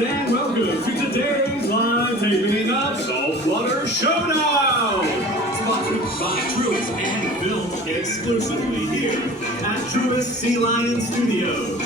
and welcome to today's live taping of Saltwater Showdown! Sponsored by Truist and filmed exclusively here at Truist Sea Lion Studios.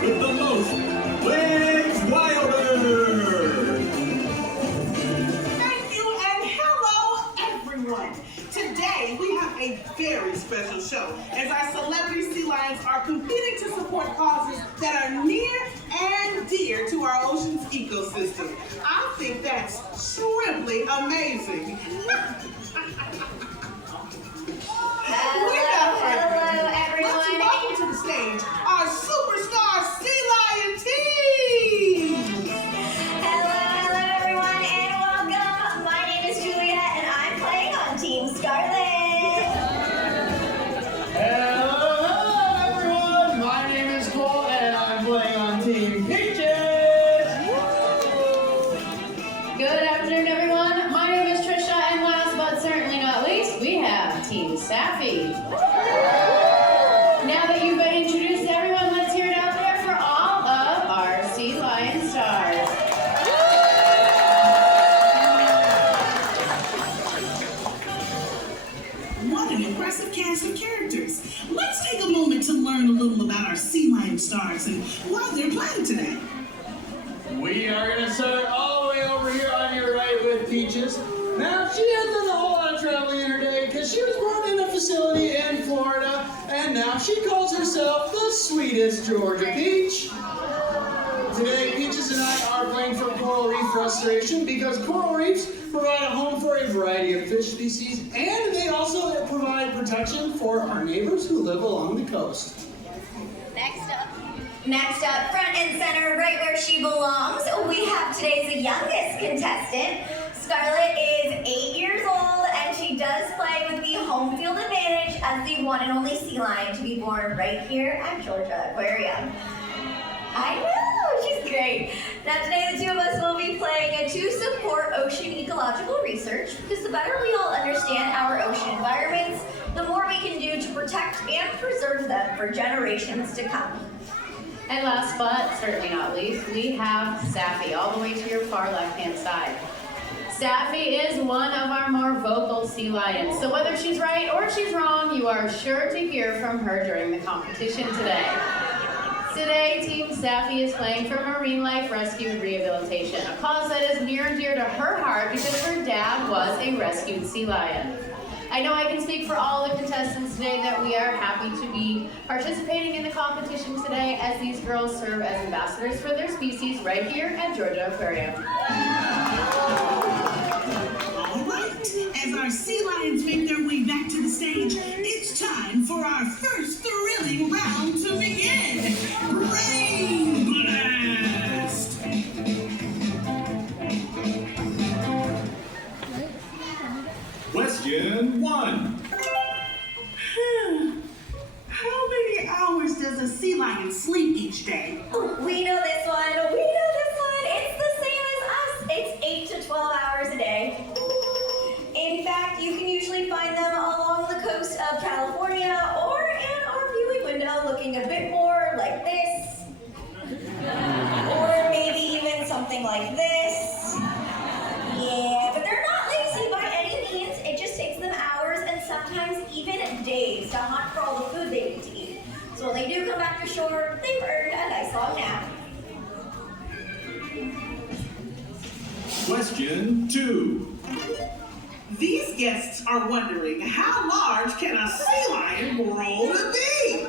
With the most, Legs Wilder! Thank you and hello everyone! Today we have a very special show as our celebrity sea lions are competing to support causes that are near and dear to our ocean's ecosystem. I think that's shrimply amazing. Hello everyone! Let's welcome to the stage our superstar sea lion team! Hello everyone and welcome! My name is Juliet and I'm playing on Team Scarlet. Hello everyone! My name is Cole and I'm playing on Team Peaches. Good afternoon everyone. My name is Trisha and last but certainly not least, we have Team Sappy. Now that you've been introduced, everyone, let's hear it out there for all of our Sea Lion stars. What an impressive cast of characters. Let's take a moment to learn a little about our sea lion stars and why they're playing today. We are going to start all the way over here on your right with Peaches. Now, she hasn't done a whole lot of traveling in her day because she was born in a facility in Florida, and now she calls herself the sweetest Georgia Peach. Today, Peaches and I are playing for coral reef restoration because coral reefs provide a home for a variety of fish species, and they also provide protection for our neighbors who live along the coast. Next up, front and center, right where she belongs, we have today's youngest contestant. Scarlett is 8 years old and she does play with the home field advantage as the one and only sea lion to be born right here at Georgia Aquarium. I know, she's great. Now today the two of us will be playing to support ocean ecological research because the better we all understand our ocean environments, the more we can do to protect and preserve them for generations to come. And last but certainly not least, we have Sappy all the way to your far left-hand side. Sappy is one of our more vocal sea lions, so whether she's right or she's wrong, you are sure to hear from her during the competition today. Today, Team Sappy is playing for Marine Life Rescue and Rehabilitation, a cause that is near and dear to her heart because her dad was a rescued sea lion. I know I can speak for all the contestants today that we are happy to be participating in the competition today as these girls serve as ambassadors for their species right here at Georgia Aquarium. All right, as our sea lions make their way back to the stage, it's time for our first thrilling round to begin. Brain Blast! Question 1. How many hours does a sea lion sleep each day? We know this one. It's the same as us. It's 8 to 12 hours a day. In fact, you can usually find them along the coast of California or in our viewing window looking a bit more like this. Or maybe even something like this. Yeah, but they're not lazy by any means. It just takes them hours and sometimes even days to hunt for all the food they need to eat. So when they do come back to shore, they've earned a nice long nap. Question 2. These guests are wondering, how large can a sea lion grow to be?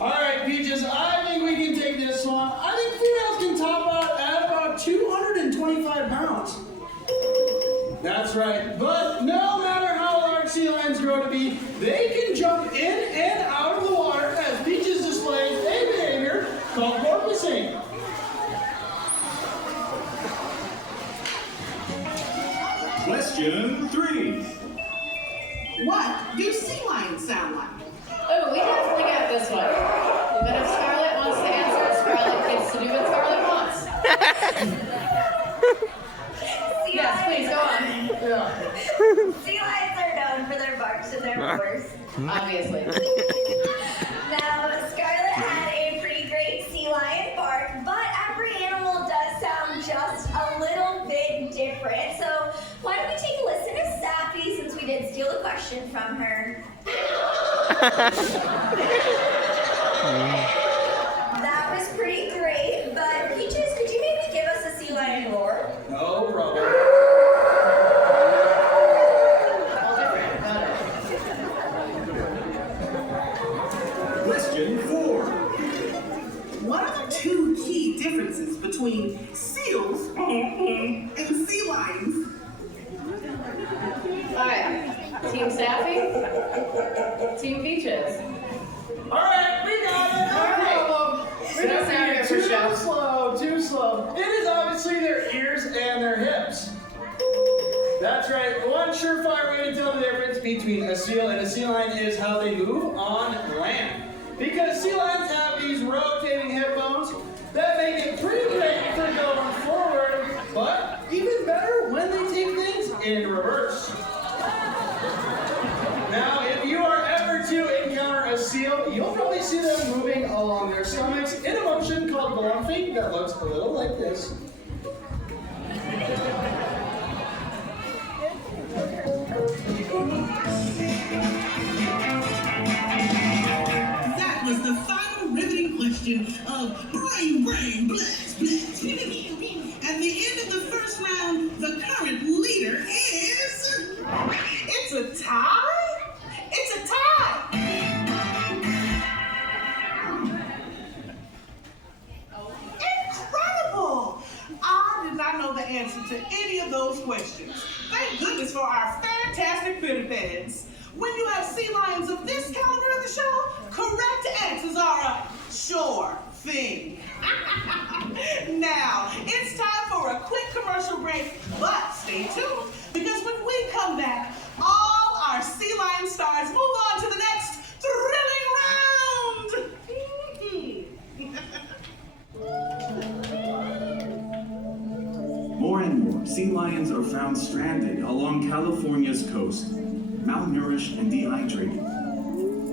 All right, Peaches, I think we can take this one. I think females can top out at about 225 pounds. That's right. But no matter how large sea lions grow to be, they can jump in and out of the water as Peaches displays a behavior called porpoising. seriously. Now, Scarlett had a pretty great sea lion bark, but every animal does sound just a little bit different. So why don't we take a listen to Sappy, since we did steal the question from her. That was pretty great, but Peaches, could you maybe give us a sea lion roar? No problem. All different. Got it. Question 4. What are the two key differences between seals and sea lions? All right. Team Sappy? Team Peaches? All right, we got it. All right. We're Sit down here for show. Too slow. It is obviously their ears and their hips. That's right. One surefire way to tell the difference between a seal and a sea lion is how they move on land. Because sea lions have these rotating hip bones that make it pretty great for going forward, but even better when they take things in reverse. Now, if you are ever to encounter a seal, you'll probably see them moving along their stomachs in a motion called blumping that looks a little like this. That was the final riveting question of brain, blast. At the end of the first round, the current leader is... It's a tie? It's a tie! Incredible! I did not know the answer to any of those questions. Thank goodness for our fantastic pinnipeds. When you have sea lions of this caliber in the show, correct answers are a sure thing. Now, it's time for a quick commercial break, but stay tuned, because when we come back, all our sea lion stars move on to the next thrilling round. More and more sea lions are found stranded along California's coast, malnourished and dehydrated.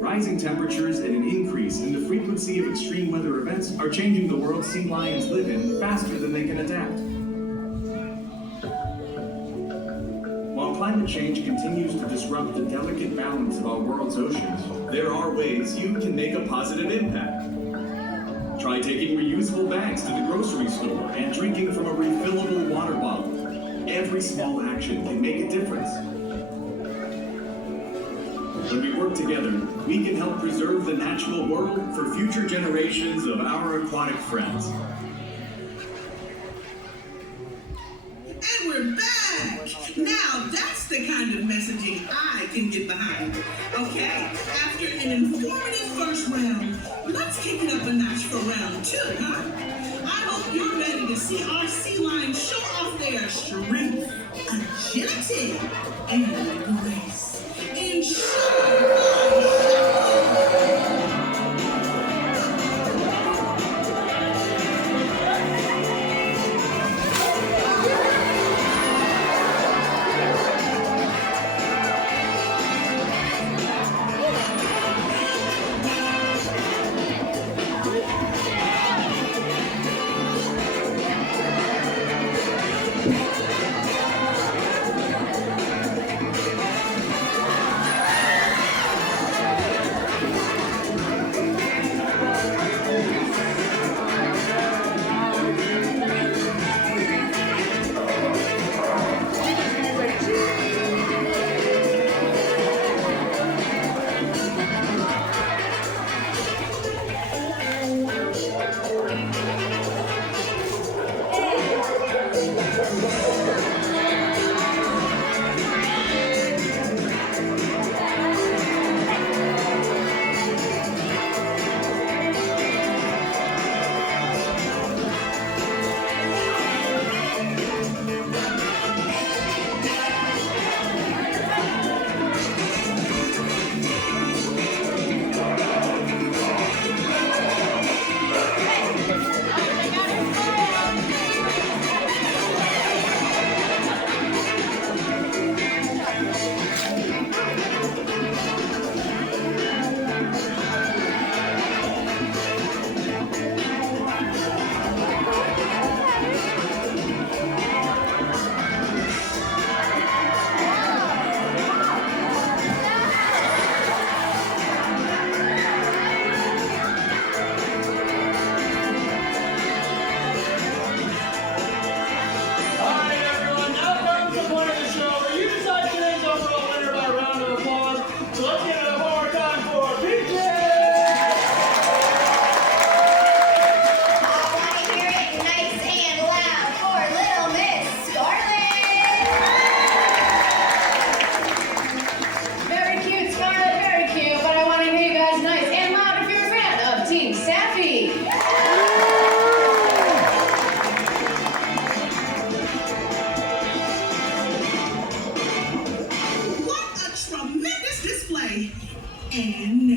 Rising temperatures and an increase in the frequency of extreme weather events are changing the world sea lions live in faster than they can adapt. While climate change continues to disrupt the delicate balance of our world's oceans, there are ways you can make a positive impact. Try taking reusable bags to the grocery store and drinking from a refillable water bottle. Every small action can make a difference. When we work together, we can help preserve the natural world for future generations of our aquatic friends. And we're back! Now that's the kind of messaging I can get behind. Okay, after an informative first round, let's kick it up a notch for round 2, huh? I hope you're ready to see our sea lions show off their strength, agility, and grace. In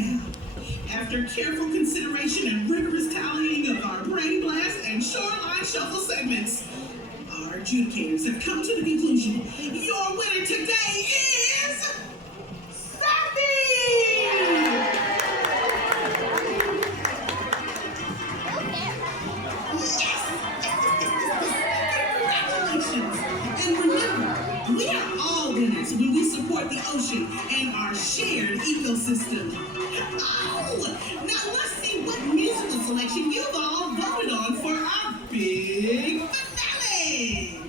Now, after careful consideration and rigorous tallying of our brain blast and shoreline shuffle segments, our adjudicators have come to the conclusion your winner today is Sappy! Congratulations! And remember, we are all winners when we support the ocean and our shared ecosystem. Oh! Now let's see what musical selection you've all voted on for our big finale!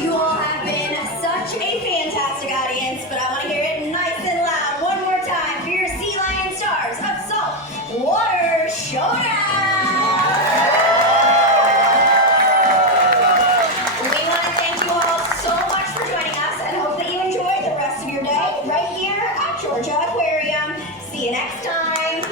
You all have been such a fantastic audience, but I want to hear it nice and loud one more time for your Sea Lion stars of Saltwater Showdown! We want to thank you all so much for joining us and hope that you enjoy the rest of your day right here at Georgia Aquarium. See you next time!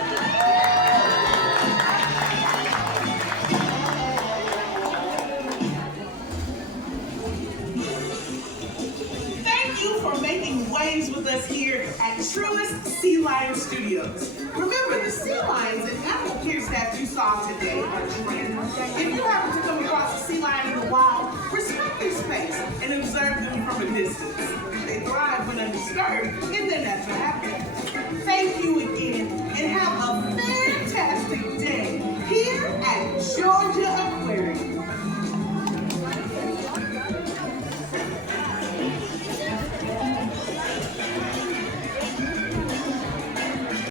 Thank you for making waves with us here at Truist Sea Lion Studios. Remember, the sea lions and animal care staff you saw today are trained. If you happen to come across a sea lion in the wild, respect their space and observe them from a distance. They thrive when undisturbed in their natural habitat. Thank you again, and have a fantastic day